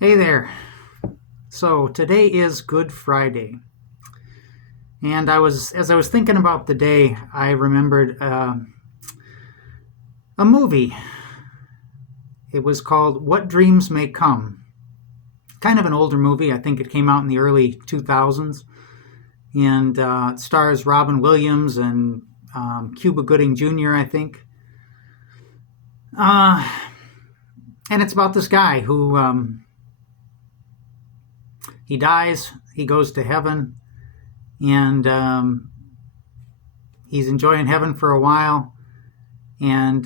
Hey there. So today is Good Friday, and as I was thinking about the day, I remembered a movie. It was called "What Dreams May Come." Kind of an older movie. I think it came out in the early 2000s, and it stars Robin Williams and Cuba Gooding Jr. I think, uh, and it's about this guy who he dies, he goes to heaven, and he's enjoying heaven for a while, and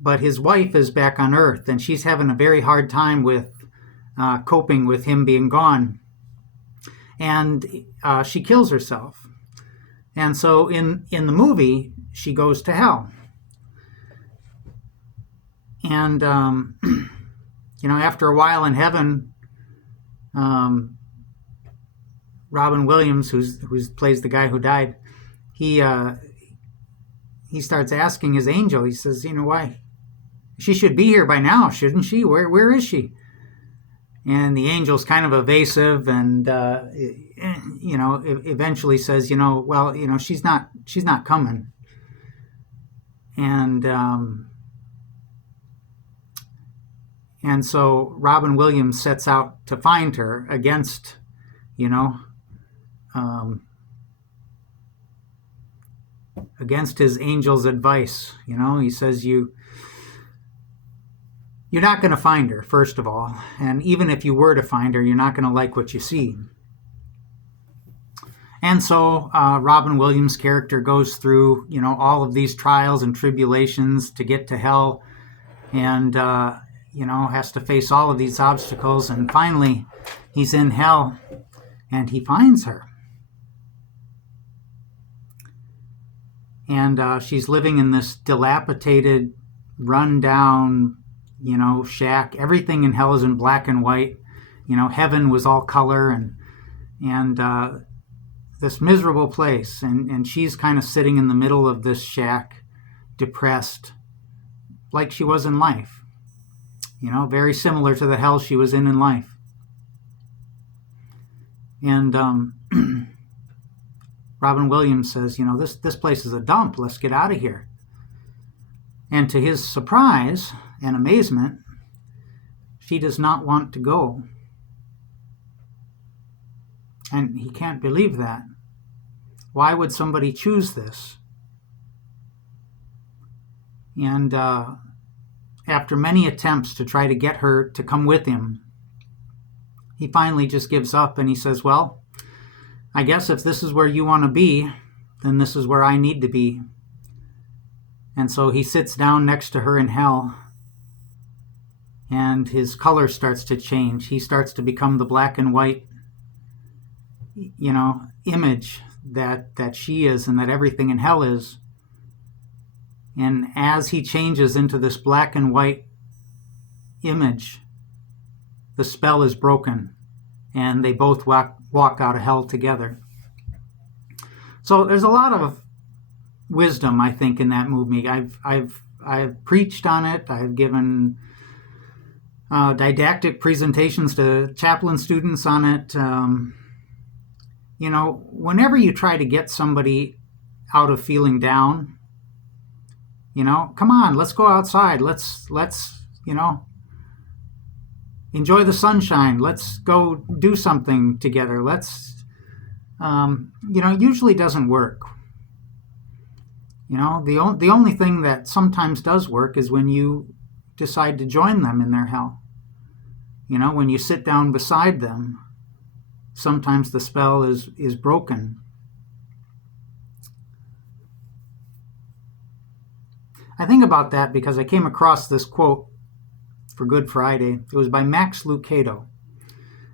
but his wife is back on Earth, and she's having a very hard time with coping with him being gone, and she kills herself. And so in the movie, she goes to hell, and after a while in heaven, um, Robin Williams, who plays the guy who died, he he starts asking his angel. He says, why she should be here by now, shouldn't she? Where is she? And the angel's kind of evasive, and eventually says, well, she's not coming. And and so Robin Williams sets out to find her against, you know, um, against his angel's advice. He says you're not going to find her, first of all, and even if you were to find her, you're not going to like what you see. And so Robin Williams' character goes through, all of these trials and tribulations to get to hell, and has to face all of these obstacles, and finally he's in hell, and he finds her. And she's living in this dilapidated, run-down, shack. Everything in hell is in black and white. Heaven was all color, and this miserable place. And she's kind of sitting in the middle of this shack, depressed, like she was in life. Very similar to the hell she was in life. And Robin Williams says, this place is a dump. Let's get out of here. And to his surprise and amazement, she does not want to go. And he can't believe that. Why would somebody choose this? And after many attempts to try to get her to come with him, he finally just gives up, and he says, well, I guess if this is where you want to be, then this is where I need to be. And so he sits down next to her in hell, and his color starts to change. He starts to become the black and white, image that she is and that everything in hell is. And as he changes into this black and white image, the spell is broken, and they both walk out of hell together. So there's a lot of wisdom, I think, in that movie. I've preached on it. I've given didactic presentations to chaplain students on it. Whenever you try to get somebody out of feeling down, come on, let's go outside. Let's enjoy the sunshine. Let's go do something together. Usually doesn't work. The only thing that sometimes does work is when you decide to join them in their hell. When you sit down beside them, sometimes the spell is broken. I think about that because I came across this quote for Good Friday. It was by Max Lucado.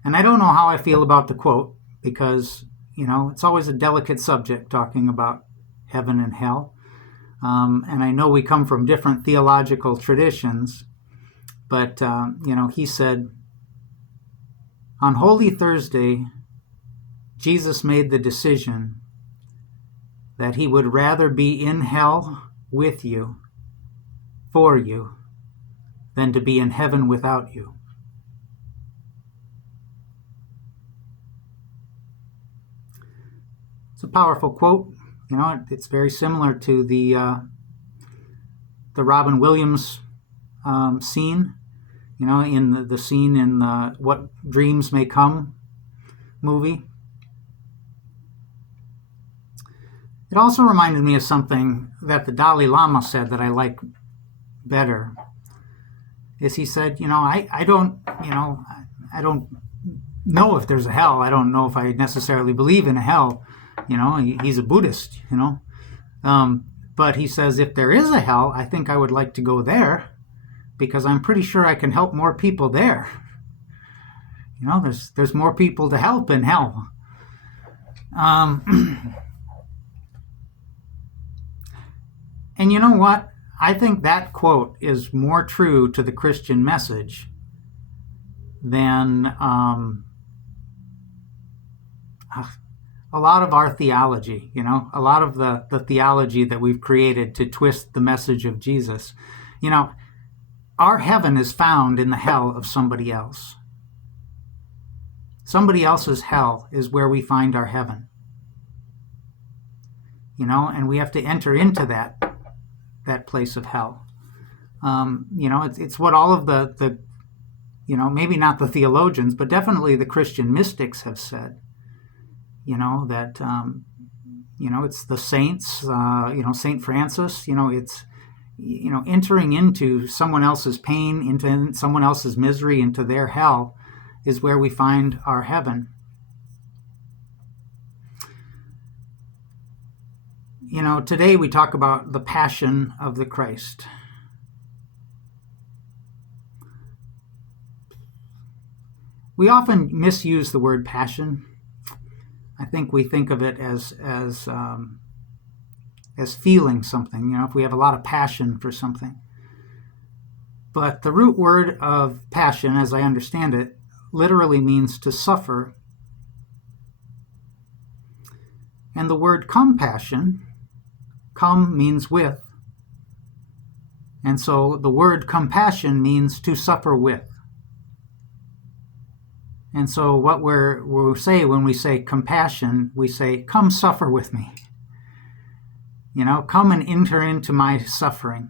And I don't know how I feel about the quote because, it's always a delicate subject talking about heaven and hell. And I know we come from different theological traditions, but, he said, on Holy Thursday, Jesus made the decision that he would rather be in hell with you, for you, than to be in heaven without you. It's a powerful quote. It's very similar to the Robin Williams scene. In the scene in What Dreams May Come movie. It also reminded me of something that the Dalai Lama said that I like better. Is he said, I don't know if there's a hell. I don't know if I necessarily believe in a hell. He's a Buddhist, but he says if there is a hell, I think I would like to go there because I'm pretty sure I can help more people there. There's more people to help in hell. And you know what? I think that quote is more true to the Christian message than a lot of our theology, a lot of the theology that we've created to twist the message of Jesus. Our heaven is found in the hell of somebody else. Somebody else's hell is where we find our heaven. And we have to enter into that place of hell. It's what all of the maybe not the theologians, but definitely the Christian mystics have said. That it's the saints. Saint Francis. It's entering into someone else's pain, into someone else's misery, into their hell, is where we find our heaven. Today we talk about the passion of the Christ. We often misuse the word passion. I think we think of it as feeling something, if we have a lot of passion for something. But the root word of passion, as I understand it, literally means to suffer. And the word compassion, come means with. And so the word compassion means to suffer with. And so what we say when we say compassion, we say, come suffer with me. Come and enter into my suffering.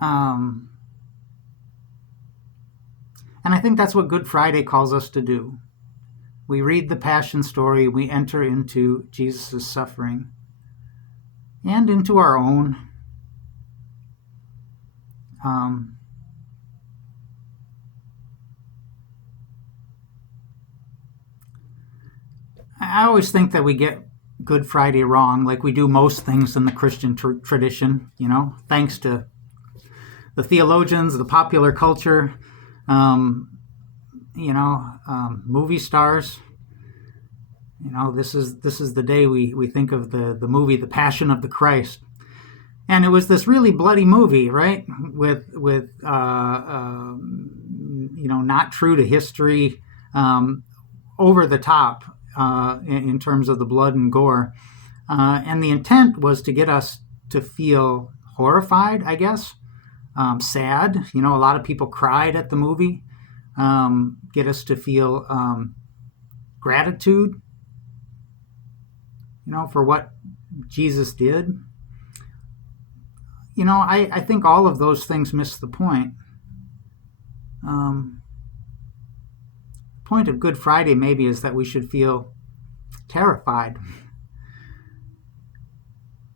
And I think that's what Good Friday calls us to do. We read the Passion story, we enter into Jesus' suffering and into our own. I always think that we get Good Friday wrong, like we do most things in the Christian tradition, thanks to the theologians, the popular culture, movie stars. This is the day we think of the movie The Passion of the Christ, and it was this really bloody movie, right? With not true to history, over the top in terms of the blood and gore, and the intent was to get us to feel horrified, I guess, sad. A lot of people cried at the movie. Get us to feel gratitude, for what Jesus did. I think all of those things miss the point. The point of Good Friday maybe is that we should feel terrified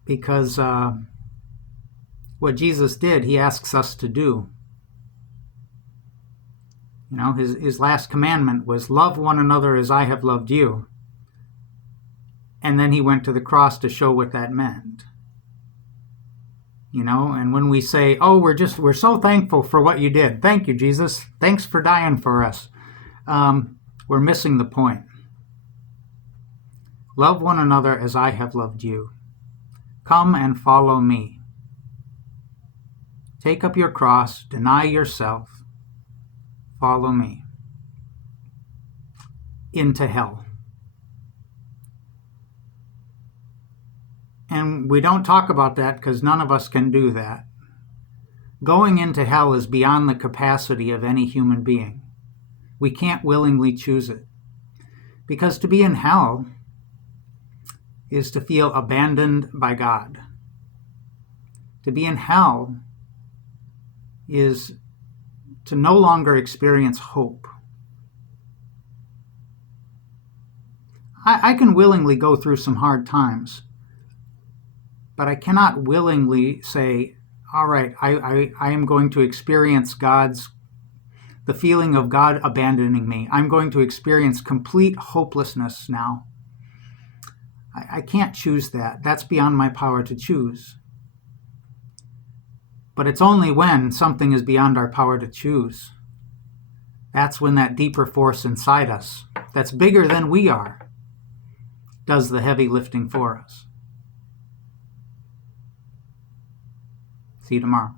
because what Jesus did, he asks us to do. His last commandment was love one another as I have loved you. And then he went to the cross to show what that meant. And when we say, oh, we're so thankful for what you did. Thank you, Jesus. Thanks for dying for us. We're missing the point. Love one another as I have loved you. Come and follow me. Take up your cross, deny yourself, follow me. Into hell. And we don't talk about that because none of us can do that. Going into hell is beyond the capacity of any human being. We can't willingly choose it. Because to be in hell is to feel abandoned by God. To be in hell is to no longer experience hope. I can willingly go through some hard times, but I cannot willingly say, all right, I am going to experience the feeling of God abandoning me. I'm going to experience complete hopelessness now. I can't choose that. That's beyond my power to choose. But it's only when something is beyond our power to choose. That's when that deeper force inside us, that's bigger than we are, does the heavy lifting for us. See you tomorrow.